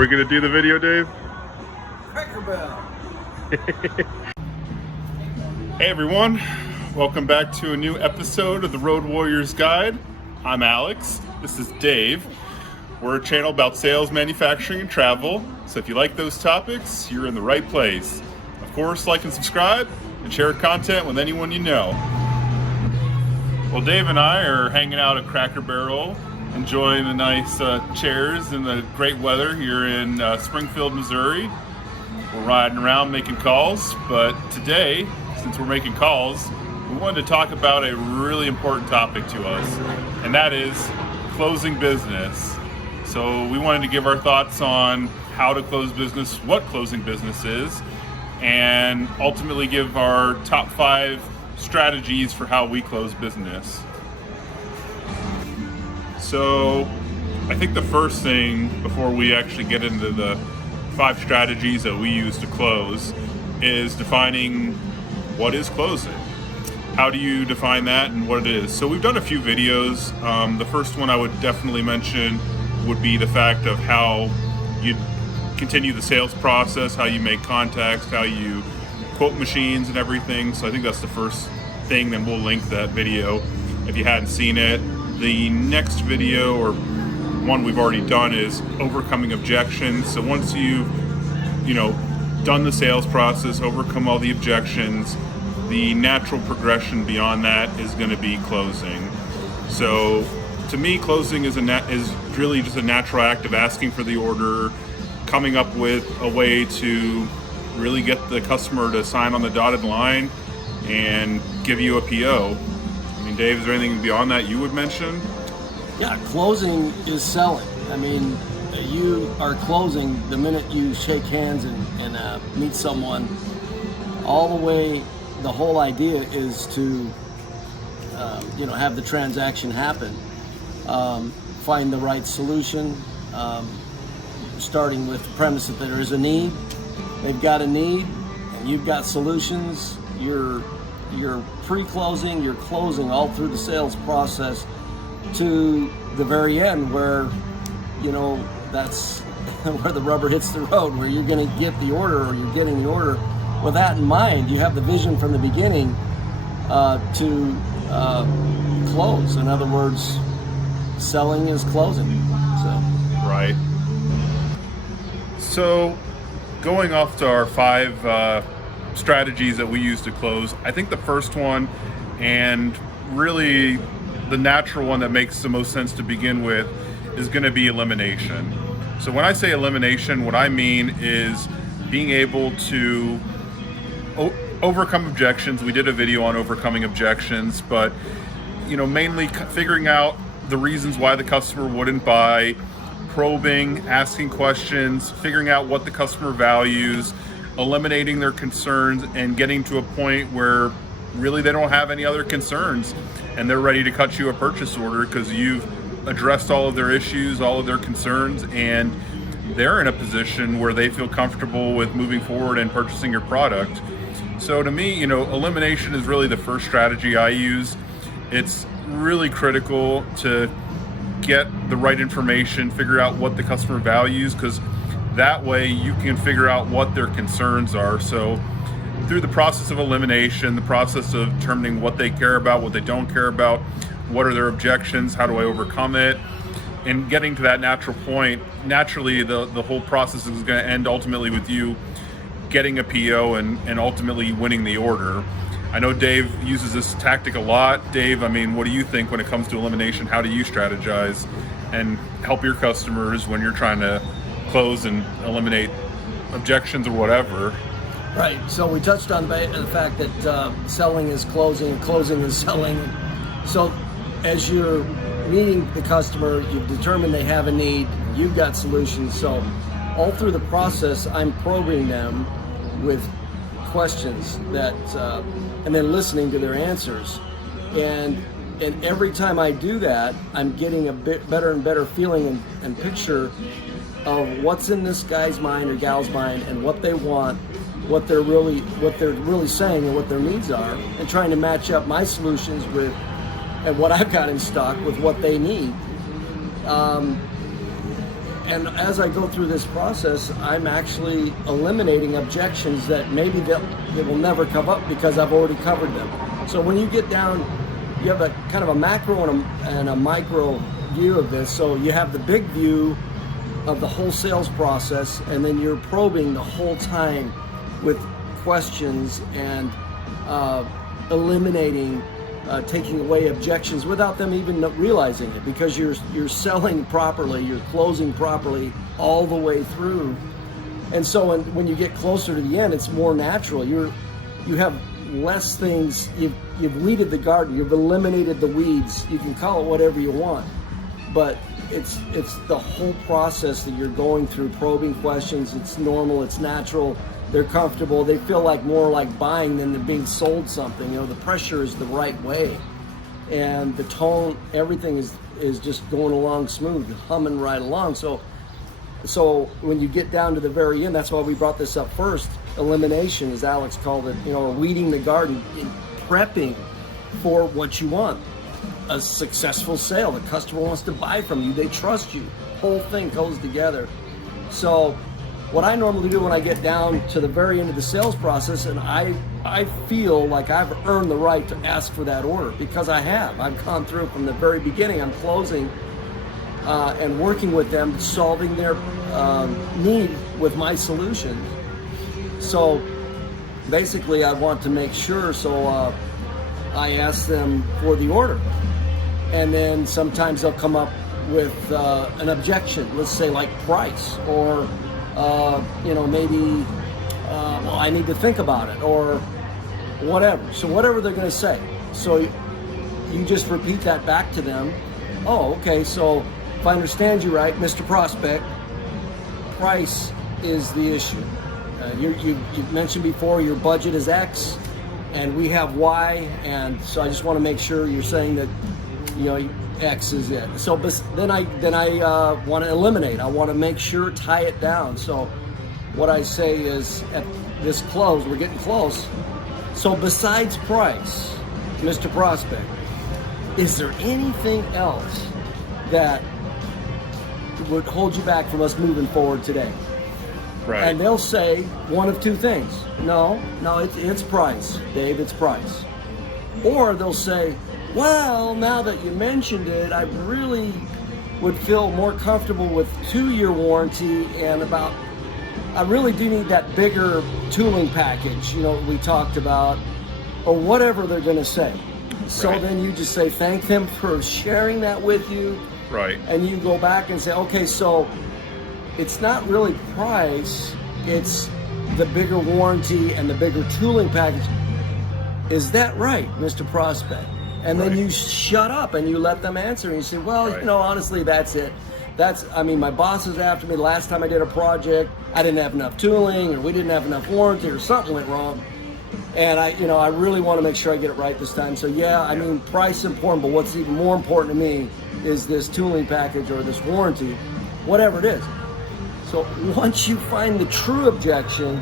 we going to do the video, Dave? Cracker Barrel. Hey everyone, welcome back to a new episode of the Road Warriors Guide. I'm Alex, this is Dave. We're a channel about sales, manufacturing, and travel, so if you like those topics, you're in the right place. Of course, like and subscribe, and share content with anyone you know. Well, Dave and I are hanging out at Cracker Barrel, enjoying the nice chairs and the great weather here in Springfield, Missouri. We're riding around making calls, but today, since we're making calls, we wanted to talk about a really important topic to us, and that is closing business. So we wanted to give our thoughts on how to close business, what closing business is, and ultimately give our top 5 strategies for how we close business. So I think the first thing before we actually get into the 5 strategies that we use to close is defining what is closing. How do you define that and what it is? So we've done a few videos. The first one I would definitely mention would be the fact of how you continue the sales process, how you make contacts, how you quote machines and everything. So I think that's the first thing, then we'll link that video if you hadn't seen it. The next video, or one we've already done, is overcoming objections. So once you've done the sales process, overcome all the objections, the natural progression beyond that is going to be closing. So to me, closing is really just a natural act of asking for the order, coming up with a way to really get the customer to sign on the dotted line and give you a PO. I mean, Dave, is there anything beyond that you would mention? Yeah, closing is selling. I mean, you are closing the minute you shake hands and meet someone. All the way, the whole idea is to, have the transaction happen. Find the right solution, starting with the premise that there is a need. They've got a need, and you've got solutions. You're pre-closing, you're closing all through the sales process to the very end where, that's where the rubber hits the road, where you're going to get the order, or you're getting the order. With that in mind, you have the vision from the beginning to close. In other words, selling is closing. Right. So going off to our 5 strategies that we use to close, I think the first one, and really the natural one that makes the most sense to begin with, is going to be elimination. So when I say elimination, what I mean is being able to overcome objections. We did a video on overcoming objections, but mainly figuring out the reasons why the customer wouldn't buy, probing, asking questions, figuring out what the customer values, eliminating their concerns, and getting to a point where really they don't have any other concerns and they're ready to cut you a purchase order because you've addressed all of their issues, all of their concerns, and they're in a position where they feel comfortable with moving forward and purchasing your product. So to me, elimination is really the first strategy I use. It's really critical to get the right information, figure out what the customer values, because that way you can figure out what their concerns are. So through the process of elimination, the process of determining what they care about, what they don't care about, what are their objections, how do I overcome it, and getting to that natural point, naturally the whole process is going to end ultimately with you getting a PO and ultimately winning the order. I know Dave uses this tactic a lot. Dave, I mean, what do you think when it comes to elimination? How do you strategize and help your customers when you're trying to close and eliminate objections or whatever? Right, so we touched on the fact that selling is closing, closing is selling. So as you're meeting the customer, you've determined they have a need, you've got solutions. So all through the process, I'm probing them with questions that, and then listening to their answers. And every time I do that, I'm getting a bit better and better feeling and picture of what's in this guy's mind or gal's mind and what they want, what they're really saying and what their needs are, and trying to match up my solutions with and what I've got in stock with what they need. and as I go through this process, I'm actually eliminating objections that maybe that will never come up because I've already covered them. So when you get down, you have a kind of a macro and a micro view of this. So you have the big view of the whole sales process, and then you're probing the whole time with questions and eliminating, taking away objections without them even realizing it, because you're selling properly, you're closing properly all the way through. And so when you get closer to the end, it's more natural. You have less things. You've weeded the garden. You've eliminated the weeds. You can call it whatever you want, but it's the whole process that you're going through, probing questions. It's normal. It's natural. They're comfortable. They feel like more like buying than they're being sold something. The pressure is the right way, and the tone, everything is just going along smooth, humming right along. So when you get down to the very end, that's why we brought this up first. Elimination, as Alex called it, or weeding the garden, prepping for what you want. A successful sale. The customer wants to buy from you. They trust you. Whole thing goes together. So what I normally do when I get down to the very end of the sales process, and I feel like I've earned the right to ask for that order, because I have. I've gone through from the very beginning. I'm closing and working with them, solving their need with my solutions. So basically I want to make sure, so I ask them for the order. And then sometimes they'll come up with an objection, let's say like price, or maybe, well, I need to think about it, or whatever. So whatever they're going to say. So you just repeat that back to them. Oh, okay, so if I understand you right, Mr. Prospect, price is the issue. You mentioned before your budget is X, and we have Y, and so I just want to make sure you're saying that X is it. So then I want to eliminate. I want to make sure, tie it down. So what I say is, at this close, we're getting close. So besides price, Mr. Prospect, is there anything else that would hold you back from us moving forward today? Right. And they'll say one of two things. No, it's price, Dave, it's price. Or they'll say, well, now that you mentioned it, I really would feel more comfortable with 2-year warranty, and I really do need that bigger tooling package, we talked about, or whatever they're going to say. So Right. then you just say, thank them for sharing that with you. Right. And you go back and say, okay, so it's not really price, it's the bigger warranty and the bigger tooling package. Is that right, Mr. Prospect? And then you shut up and you let them answer, and you say, well, honestly, that's it. My boss is after me. Last time I did a project, I didn't have enough tooling, or we didn't have enough warranty, or something went wrong. And I really want to make sure I get it right this time. So price is important, but what's even more important to me is this tooling package or this warranty, whatever it is. So once you find the true objection,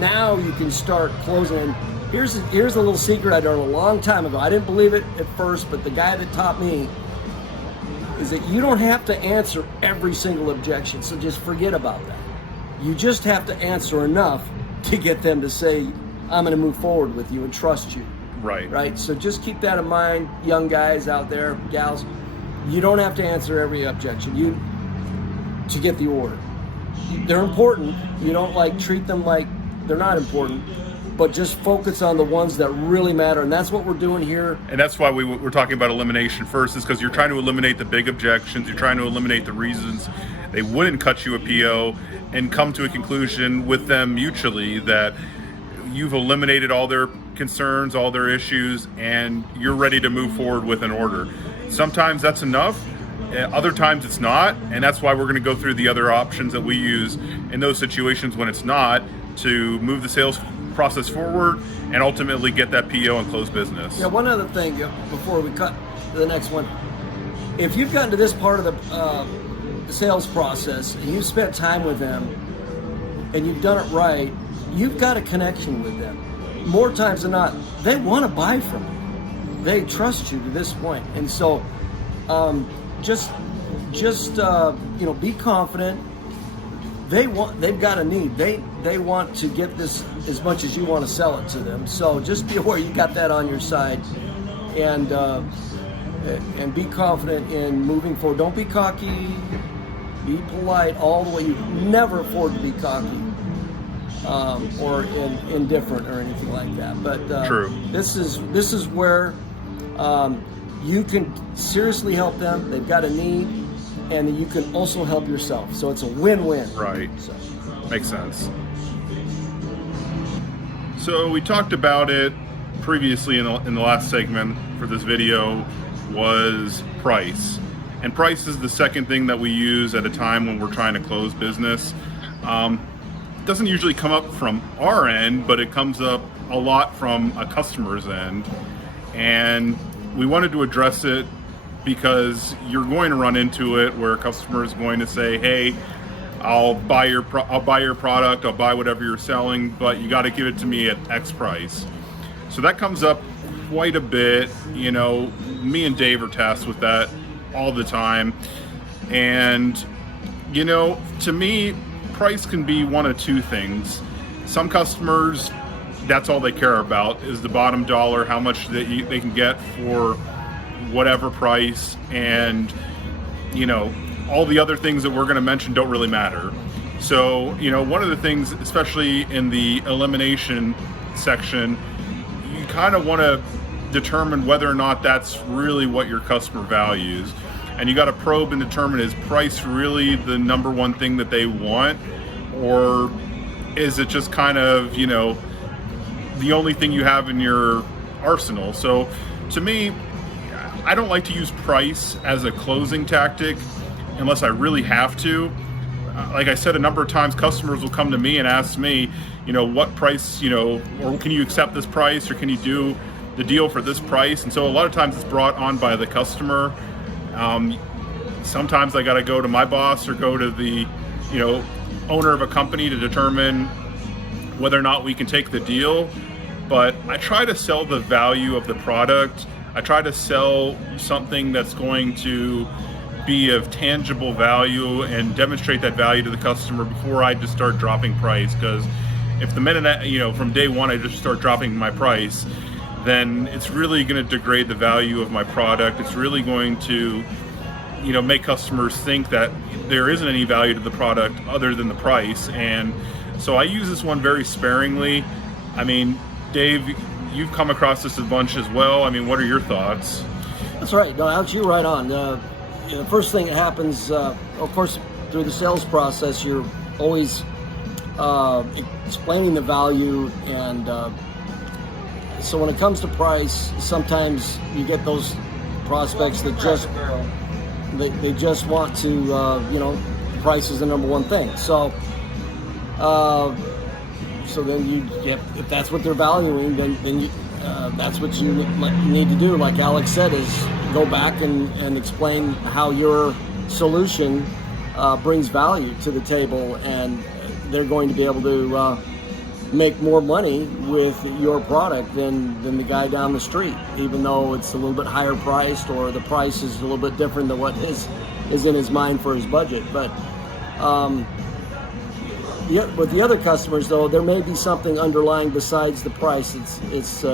now you can start closing. And here's a little secret I learned a long time ago. I didn't believe it at first, but the guy that taught me is that you don't have to answer every single objection. So just forget about that. You just have to answer enough to get them to say, I'm going to move forward with you and trust you. Right. So just keep that in mind, young guys out there, gals. You don't have to answer every objection to get the order. They're important. You don't treat them like they're not important, but just focus on the ones that really matter. And that's what we're doing here. And that's why we're talking about elimination first, is because you're trying to eliminate the big objections. You're trying to eliminate the reasons they wouldn't cut you a PO, and come to a conclusion with them mutually that you've eliminated all their concerns, all their issues, and you're ready to move forward with an order. Sometimes that's enough. Other times it's not, and that's why we're going to go through the other options that we use in those situations when it's not, to move the sales process forward and ultimately get that PO and close business. Yeah, one other thing before we cut to the next one. If you've gotten to this part of the sales process and you've spent time with them and you've done it right, you've got a connection with them. More times than not, they want to buy from you. They trust you to this point. And so just be confident, they've got a need. They want to get this as much as you want to sell it to them. So just be aware you got that on your side, and be confident in moving forward. Don't be cocky. Be polite all the way. You never afford to be cocky or indifferent or anything like that. But True. This is where you can seriously help them. They've got a need, and you can also help yourself. So it's a win-win. Right. So. Makes sense. So we talked about it previously in the last segment for this video, was price. And price is the second thing that we use at a time when we're trying to close business. It doesn't usually come up from our end, but it comes up a lot from a customer's end. And we wanted to address it because you're going to run into it where a customer is going to say, hey, I'll buy your product, I'll buy whatever you're selling, but you got to give it to me at X price. So that comes up quite a bit. You know, me and Dave are tasked with that all the time. And, you know, to me, price can be one of two things. Some customers, that's all they care about is the bottom dollar, how much they can get for whatever price, and, you know, all the other things that we're going to mention don't really matter. So, you know, one of the things, especially in the elimination section, you kind of want to determine whether or not that's really what your customer values. And you got to probe and determine, is price really the number one thing that they want? Or is it just kind of, you know, the only thing you have in your arsenal? So to me, I don't like to use price as a closing tactic unless I really have to. Like I said a number of times, customers will come to me and ask me, you know, what price, you know, or can you accept this price, or can you do the deal for this price? And so a lot of times it's brought on by the customer. Sometimes I got to go to my boss or go to the, you know, owner of a company to determine whether or not we can take the deal. But I try to sell the value of the product. I try to sell something that's going to be of tangible value and demonstrate that value to the customer before I just start dropping price. Because if the minute, you know, from day one I just start dropping my price, then it's really going to degrade the value of my product. It's really going to, you know, make customers think that there isn't any value to the product other than the price. And so I use this one very sparingly. I mean, Dave, you've come across this a bunch as well. I mean, what are your thoughts? That's right. No, Alex, you're right on. You know, the first thing that happens, of course, through the sales process, you're always explaining the value. And so when it comes to price, sometimes you get those prospects that just they just want to, you know, price is the number one thing. So so then you get, if that's what they're valuing, then you, that's what you need to do. Like Alex said, is go back and explain how your solution brings value to the table, and they're going to be able to make more money with your product than the guy down the street, even though it's a little bit higher priced, or the price is a little bit different than what is in his mind for his budget. But yeah, with the other customers, though, there may be something underlying besides the price. It's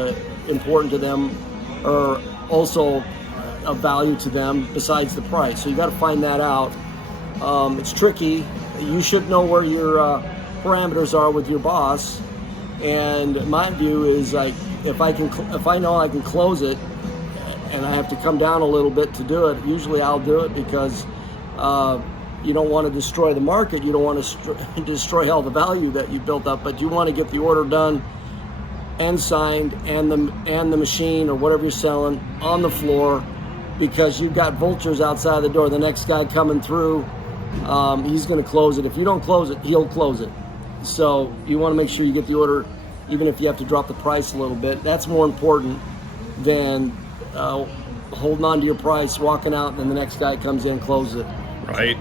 important to them, or also of value to them besides the price. So you got to find that out. It's tricky. You should know where your parameters are with your boss. And my view is, like, if I know I can close it, and I have to come down a little bit to do it, usually I'll do it, because you don't want to destroy the market. You don't want to destroy all the value that you built up, but you want to get the order done and signed, and the machine or whatever you're selling on the floor, because you've got vultures outside the door. The next guy coming through, he's going to close it. If you don't close it, he'll close it. So you want to make sure you get the order, even if you have to drop the price a little bit. That's more important than holding on to your price, walking out, and then the next guy comes in and closes it. Right.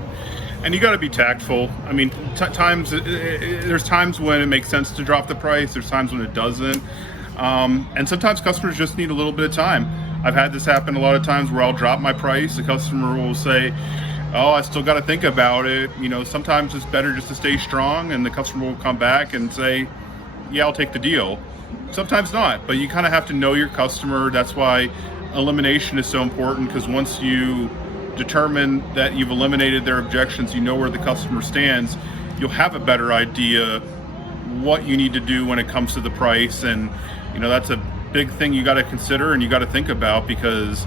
And you got to be tactful. I mean, there's times when it makes sense to drop the price. There's times when it doesn't. And sometimes customers just need a little bit of time. I've had this happen a lot of times where I'll drop my price. The customer will say, oh, I still got to think about it. Sometimes it's better just to stay strong, and the customer will come back and say, yeah, I'll take the deal. Sometimes not, but you kind of have to know your customer. That's why elimination is so important, because once you determine that you've eliminated their objections, you know where the customer stands, you'll have a better idea what you need to do when it comes to the price. And that's a big thing you got to consider and you got to think about, because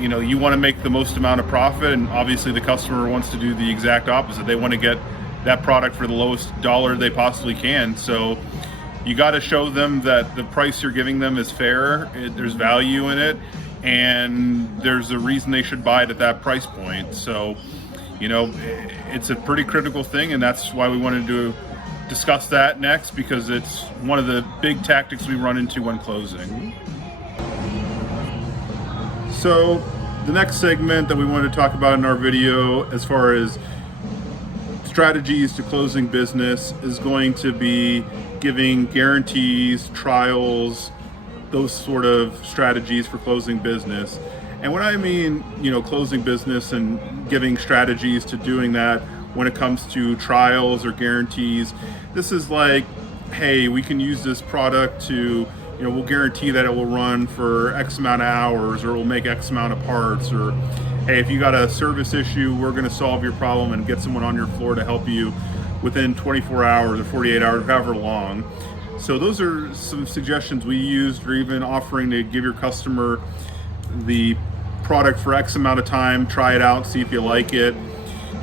you want to make the most amount of profit, and obviously the customer wants to do the exact opposite. They want to get that product for the lowest dollar they possibly can. So you got to show them that the price you're giving them is fair, there's value in it, and there's a reason they should buy it at that price point. So it's a pretty critical thing, and that's why we wanted to discuss that next, because it's one of the big tactics we run into when closing. So the next segment that we wanted to talk about in our video, as far as strategies to closing business, is going to be giving guarantees, trials, those sort of strategies for closing business. And when I mean, closing business and giving strategies to doing that when it comes to trials or guarantees, this is like, hey, we can use this product to, we'll guarantee that it will run for X amount of hours, or it will make X amount of parts, or hey, if you got a service issue, we're going to solve your problem and get someone on your floor to help you within 24 hours or 48 hours, however long. So those are some suggestions we used, or even offering to give your customer the product for X amount of time, try it out, see if you like it.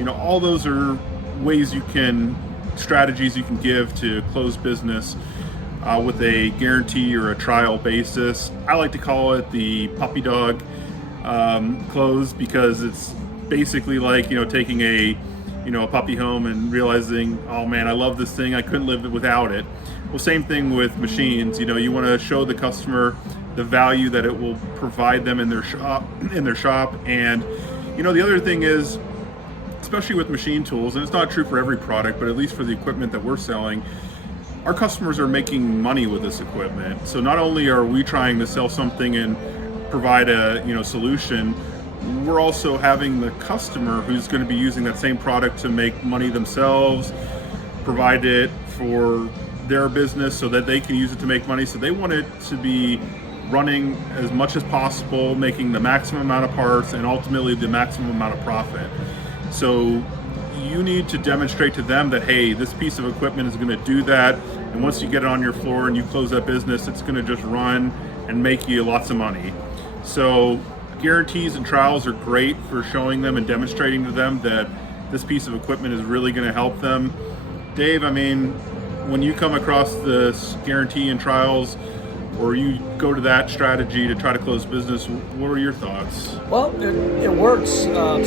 All those are ways strategies you can give to close business with a guarantee or a trial basis. I like to call it the puppy dog close, because it's basically like, taking a puppy home and realizing, oh man, I love this thing, I couldn't live without it. Well, same thing with machines. You want to show the customer the value that it will provide them in their shop. And the other thing is, especially with machine tools, and it's not true for every product, but at least for the equipment that we're selling, our customers are making money with this equipment. So not only are we trying to sell something and provide a solution, we're also having the customer who's going to be using that same product to make money themselves, provide it for their business so that they can use it to make money. So they want it to be running as much as possible, making the maximum amount of parts, and ultimately the maximum amount of profit. So you need to demonstrate to them that, hey, this piece of equipment is going to do that, and once you get it on your floor and you close that business, it's going to just run and make you lots of money. So guarantees and trials are great for showing them and demonstrating to them that this piece of equipment is really going to help them. Dave, when you come across this guarantee and trials, or you go to that strategy to try to close business, what are your thoughts? Well, it works.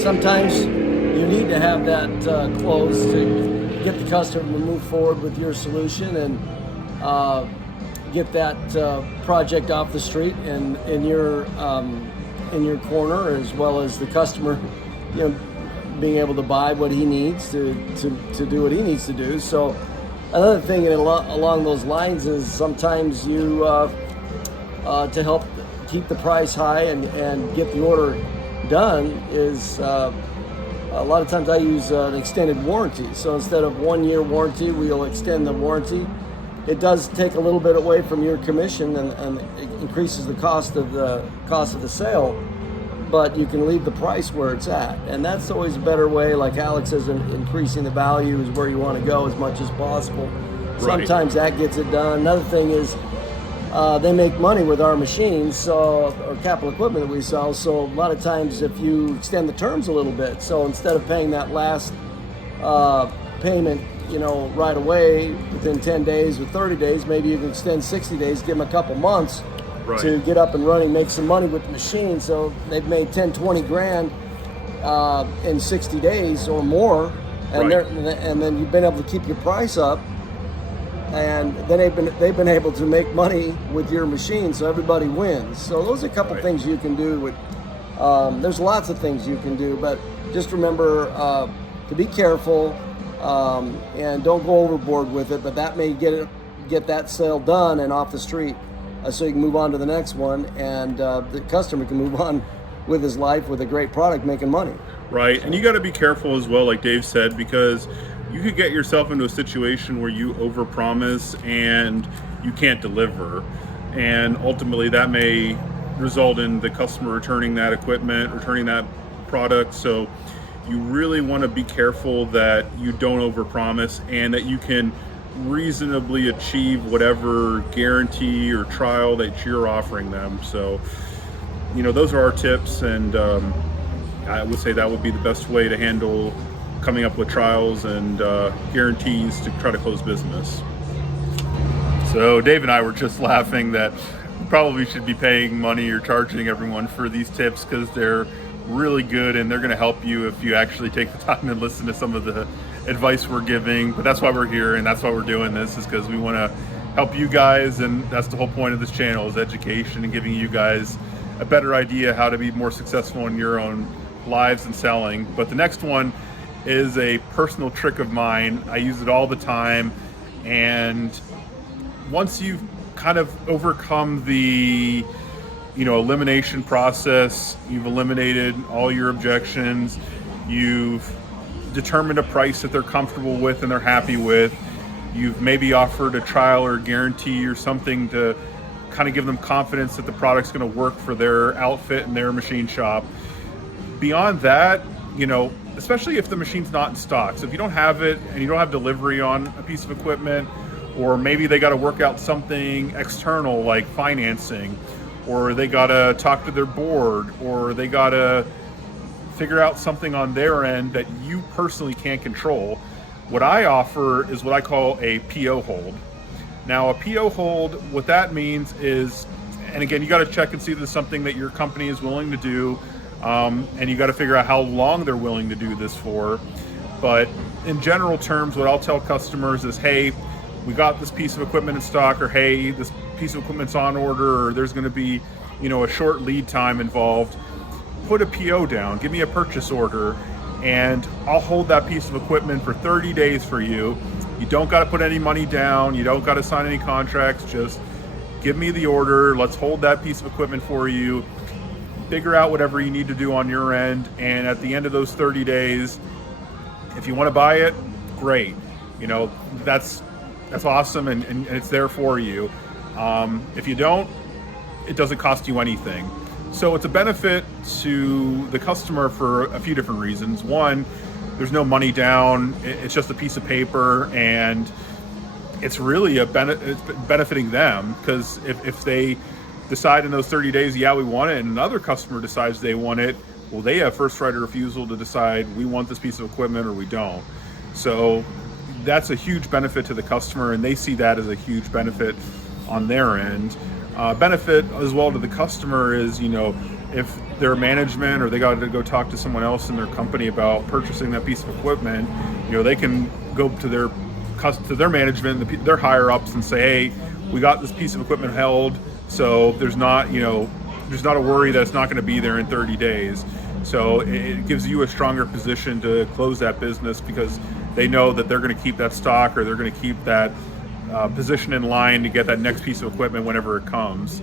Sometimes you need to have that close to get the customer to move forward with your solution and get that project off the street and in your corner, as well as the customer, being able to buy what he needs to do what he needs to do. So another thing along those lines is sometimes you to help keep the price high and get the order done is a lot of times I use an extended warranty. So instead of 1 year warranty, we'll extend the warranty. It does take a little bit away from your commission and it increases the cost of the sale, but you can leave the price where it's at. And that's always a better way. Like Alex says, increasing the value is where you want to go as much as possible. Right. Sometimes that gets it done. Another thing is they make money with our machines, or capital equipment that we sell. So a lot of times if you extend the terms a little bit, so instead of paying that last payment, right away within 10 days or 30 days, maybe you can extend 60 days, give them a couple months to get up and running, make some money with the machine. So they've made 10, 20 grand in 60 days or more, and and then you've been able to keep your price up, and then they've been able to make money with your machine, so everybody wins. So those are a couple things you can do with. There's lots of things you can do, but just remember to be careful and don't go overboard with it. But that may get that sale done and off the street, so you can move on to the next one, and the customer can move on with his life with a great product making money. Right, and you got to be careful as well, like Dave said, because you could get yourself into a situation where you overpromise and you can't deliver, and ultimately that may result in the customer returning that equipment, returning that product. So you really want to be careful that you don't overpromise and that you can reasonably achieve whatever guarantee or trial that you're offering them. So, those are our tips, and I would say that would be the best way to handle coming up with trials and guarantees to try to close business. So Dave and I were just laughing that we probably should be paying money or charging everyone for these tips, because they're really good and they're going to help you if you actually take the time and listen to some of the advice we're giving. But that's why we're here, and that's why we're doing this, is because we want to help you guys, and that's the whole point of this channel, is education and giving you guys a better idea how to be more successful in your own lives and selling. But the next one is a personal trick of mine. I use it all the time, and once you've kind of overcome the elimination process, you've eliminated all your objections, you've determined a price that they're comfortable with and they're happy with, you've maybe offered a trial or a guarantee or something to kind of give them confidence that the product's going to work for their outfit and their machine shop. Beyond that, especially if the machine's not in stock, so if you don't have it and you don't have delivery on a piece of equipment, or maybe they got to work out something external like financing, or they got to talk to their board, or they got to figure out something on their end that you personally can't control, what I offer is what I call a PO hold. Now, a PO hold, what that means is, and again, you got to check and see if there's something that your company is willing to do, and you got to figure out how long they're willing to do this for. But in general terms, what I'll tell customers is, hey, we got this piece of equipment in stock, or hey, this piece of equipment's on order, or there's going to be, a short lead time involved. Put a PO down, give me a purchase order, and I'll hold that piece of equipment for 30 days for you. You don't got to put any money down, you don't got to sign any contracts, just give me the order, let's hold that piece of equipment for you, figure out whatever you need to do on your end, and at the end of those 30 days, if you want to buy it, great. That's awesome, and it's there for you. If you don't, it doesn't cost you anything. So it's a benefit to the customer for a few different reasons. One, there's no money down, it's just a piece of paper, and it's really it's benefiting them, because if they decide in those 30 days, yeah, we want it, and another customer decides they want it, well, they have first right of refusal to decide we want this piece of equipment or we don't. So that's a huge benefit to the customer, and they see that as a huge benefit on their end. Benefit as well to the customer is, if their management or they got to go talk to someone else in their company about purchasing that piece of equipment, they can go to their management, their higher ups, and say, hey, we got this piece of equipment held, so there's not a worry that it's not going to be there in 30 days. So it gives you a stronger position to close that business, because they know that they're going to keep that stock, or they're going to keep that position in line to get that next piece of equipment whenever it comes.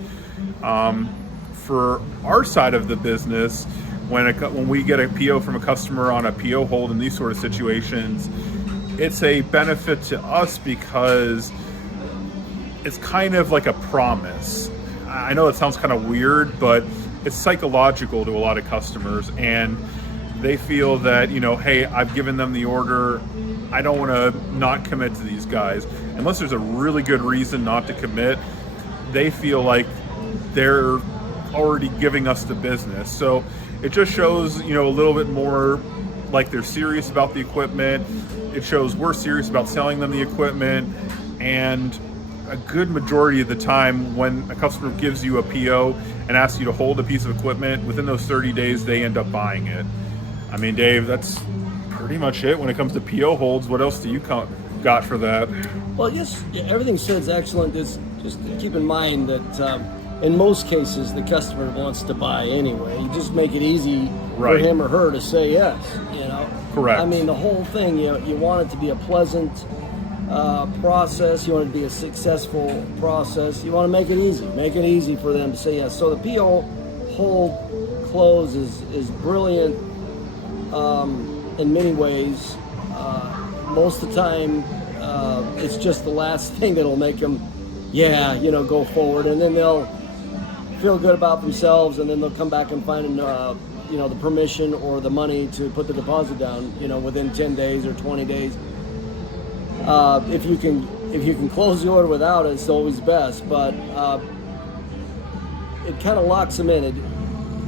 For our side of the business, when we get a PO from a customer on a PO hold in these sort of situations, it's a benefit to us because it's kind of like a promise. I know it sounds kind of weird, but it's psychological to a lot of customers, and they feel that, hey, I've given them the order, I don't want to not commit to these guys. Unless there's a really good reason not to commit, they feel like they're already giving us the business. So it just shows, a little bit more like they're serious about the equipment. It shows we're serious about selling them the equipment, and a good majority of the time when a customer gives you a PO and asks you to hold a piece of equipment, within those 30 days, they end up buying it. I mean, Dave, that's pretty much it when it comes to PO holds. What else do you got for that? Well, yes, everything said is excellent. Just keep in mind that in most cases, the customer wants to buy anyway. You just make it easy for him or her to say yes, Correct. I mean, the whole thing, you want it to be a pleasant process. You want it to be a successful process. You want to make it easy for them to say yes. So the PO hold close is brilliant in many ways. Most of the time, it's just the last thing that'll make them, go forward, and then they'll feel good about themselves, and then they'll come back and find the permission or the money to put the deposit down, within 10 days or 20 days. If you can close the order without it, it's always best, but it kind of locks them in.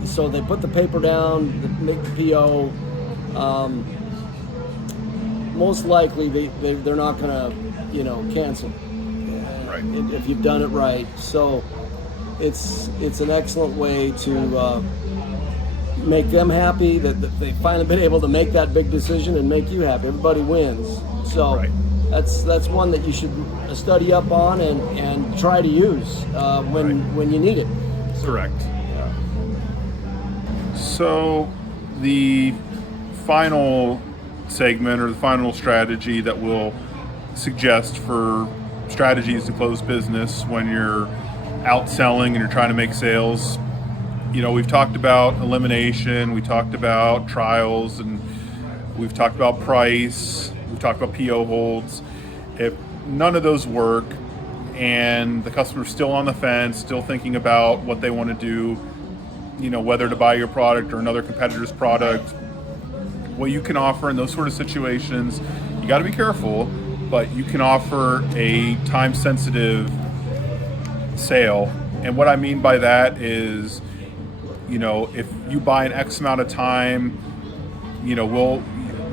So they put the paper down, they make the PO. Most likely they're not going to, cancel. Right. If you've done it right. So it's an excellent way to make them happy, that they finally been able to make that big decision and make you happy. Everybody wins. So Right. that's one that you should study up on and try to use when you need it. Correct. So the final segment, or the final strategy that we'll suggest for strategies to close business when you're out selling and you're trying to make sales, we've talked about elimination, we talked about trials, and we've talked about price, we've talked about PO holds. If none of those work and the customer's still on the fence, still thinking about what they want to do, whether to buy your product or another competitor's product, what you can offer in those sort of situations, you got to be careful, but you can offer a time-sensitive sale. And what I mean by that is, if you buy an X amount of time, we'll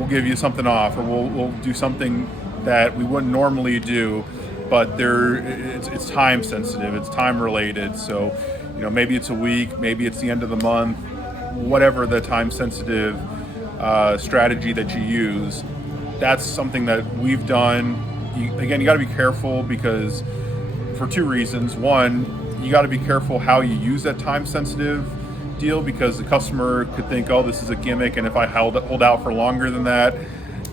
give you something off, or we'll do something that we wouldn't normally do, but it's time sensitive, it's time related. So, maybe it's a week, maybe it's the end of the month, whatever the time sensitive strategy that you use. That's something that we've done. You got to be careful, because for two reasons. One, you got to be careful how you use that time sensitive deal, because the customer could think, oh, this is a gimmick, and if I hold out for longer than that,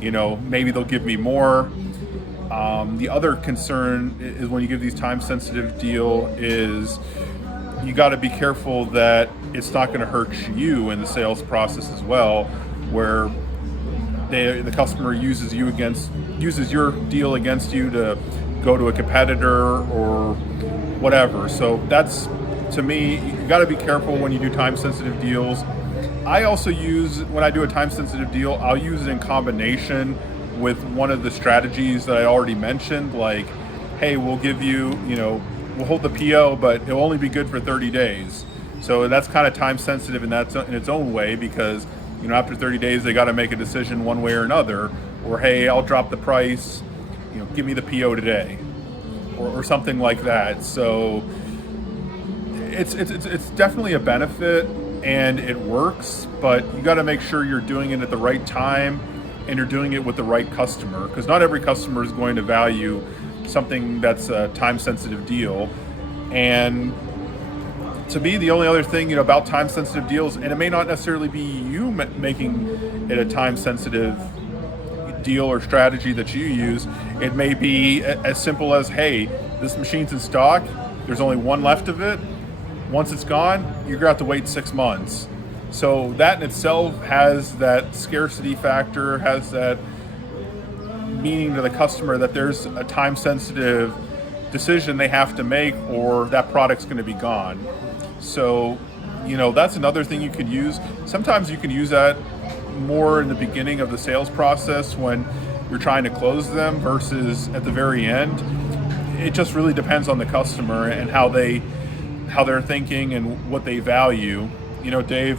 maybe they'll give me more. The other concern is when you give these time sensitive deal is you got to be careful that it's not going to hurt you in the sales process as well, where the customer uses your deal against you to go to a competitor or whatever. So that's, to me, you got to be careful when you do time sensitive deals. I also when I do a time sensitive deal, I'll use it in combination with one of the strategies that I already mentioned, like, hey, we'll give you, we'll hold the PO, but it'll only be good for 30 days. So that's kind of time sensitive in its own way, because after 30 days they got to make a decision one way or another, or hey, I'll drop the price, give me the PO today, or something like that. So it's definitely a benefit and it works, but you got to make sure you're doing it at the right time and you're doing it with the right customer, because not every customer is going to value something that's a time sensitive deal. And to me, the only other thing about time sensitive deals, and it may not necessarily be you making it a time sensitive deal or strategy that you use, it may be as simple as, hey, this machine's in stock, there's only one left of it, once it's gone, you're gonna have to wait 6 months. So that in itself has that scarcity factor, has that meaning to the customer that there's a time sensitive decision they have to make, or that product's going to be gone. So, that's another thing you could use. Sometimes you can use that more in the beginning of the sales process when you're trying to close them versus at the very end. It just really depends on the customer and how they're thinking and what they value. Dave,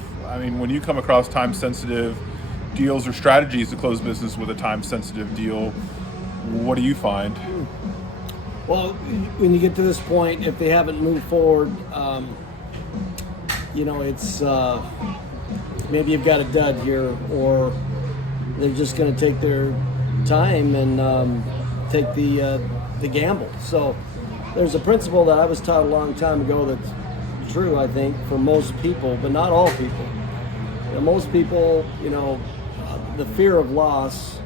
when you come across time sensitive deals or strategies to close business with a time sensitive deal, what do you find? Well, when you get to this point, if they haven't moved forward, it's maybe you've got a dud here, or they're just going to take their time and take the gamble. So there's a principle that I was taught a long time ago that's true, I think, for most people, but not all people. Most people, the fear of loss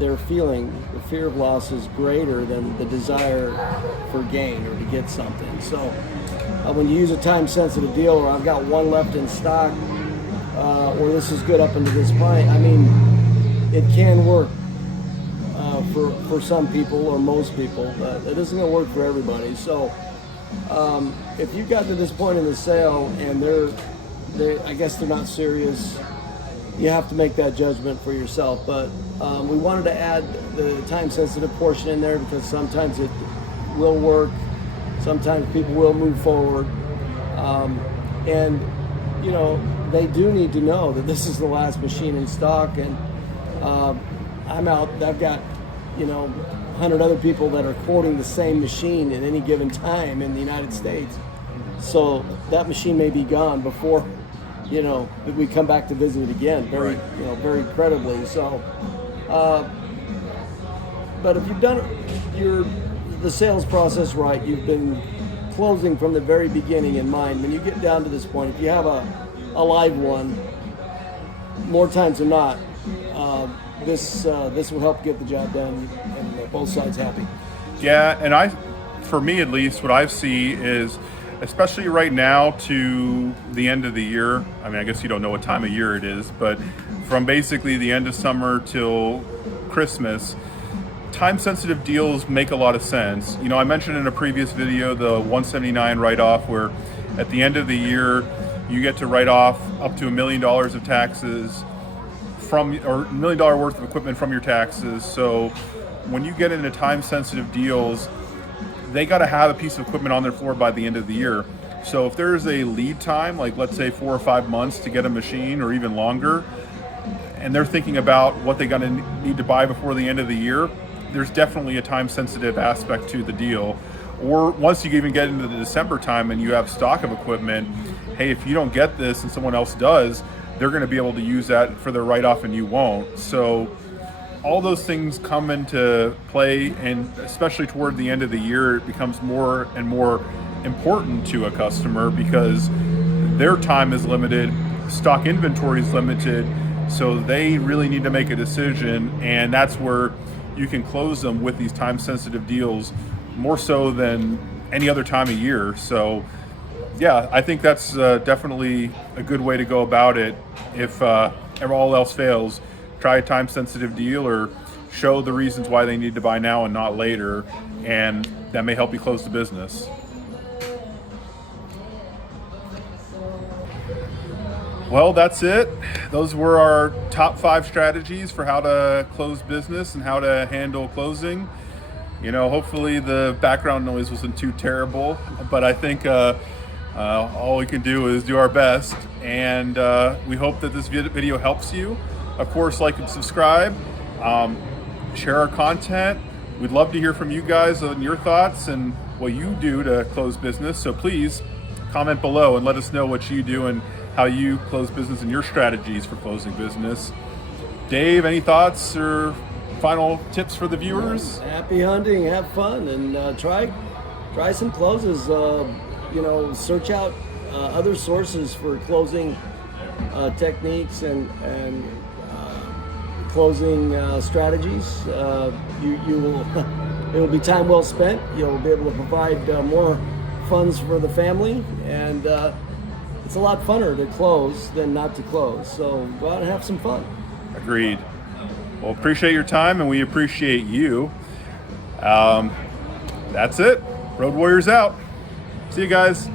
they're feeling, the fear of loss is greater than the desire for gain or to get something. So when you use a time-sensitive deal, or I've got one left in stock, or this is good up into this point, I mean, it can work for some people or most people, but it isn't going to work for everybody. So if you've gotten to this point in the sale and I guess they're not serious, you have to make that judgment for yourself. But we wanted to add the time-sensitive portion in there because sometimes it will work, sometimes people will move forward, and you know, they do need to know that this is the last machine in stock, and I'm out. I've got, you know, 100 other people that are quoting the same machine at any given time in the United States. So that machine may be gone before, you know, we come back to visit it again, very, right. you know, very credibly. So, but if you've done the sales process right, you've been closing from the very beginning in mind. When you get down to this point, if you have a live one, more times than not, this will help get the job done and both sides happy. Yeah, and for me at least, what I see is, especially right now to the end of the year, I mean, I guess you don't know what time of year it is, but from basically the end of summer till Christmas, time-sensitive deals make a lot of sense. You know, I mentioned in a previous video the 179 write-off, where at the end of the year, you get to write off up to $1 million of taxes or $1 million worth of equipment from your taxes. So when you get into time-sensitive deals, they got to have a piece of equipment on their floor by the end of the year. So if there's a lead time, like let's say 4 or 5 months to get a machine, or even longer, and they're thinking about what they're going to need to buy before the end of the year, there's definitely a time-sensitive aspect to the deal. Or once you even get into the December time and you have stock of equipment, hey, if you don't get this and someone else does, they're going to be able to use that for their write-off and you won't. So all those things come into play, and especially toward the end of the year, it becomes more and more important to a customer because their time is limited, stock inventory is limited, so they really need to make a decision, and that's where you can close them with these time-sensitive deals more so than any other time of year. So yeah, I think that's definitely a good way to go about it. If all else fails, try a time-sensitive deal or show the reasons why they need to buy now and not later, and that may help you close the business. Well, that's it. Those were our top 5 strategies for how to close business and how to handle closing. You know, hopefully the background noise wasn't too terrible, but I think all we can do is do our best, and we hope that this video helps you. Of course, like and subscribe, share our content. We'd love to hear from you guys on your thoughts and what you do to close business. So please comment below and let us know what you do and how you close business and your strategies for closing business. Dave, any thoughts or final tips for the viewers? Happy hunting, have fun, and try some closes. You know, search out other sources for closing techniques and closing strategies. You will it will be time well spent. You'll be able to provide more funds for the family, and it's a lot funner to close than not to close. So go out and have some fun. Agreed. Well, appreciate your time, and we appreciate you. That's it. Road Warriors out. See you guys.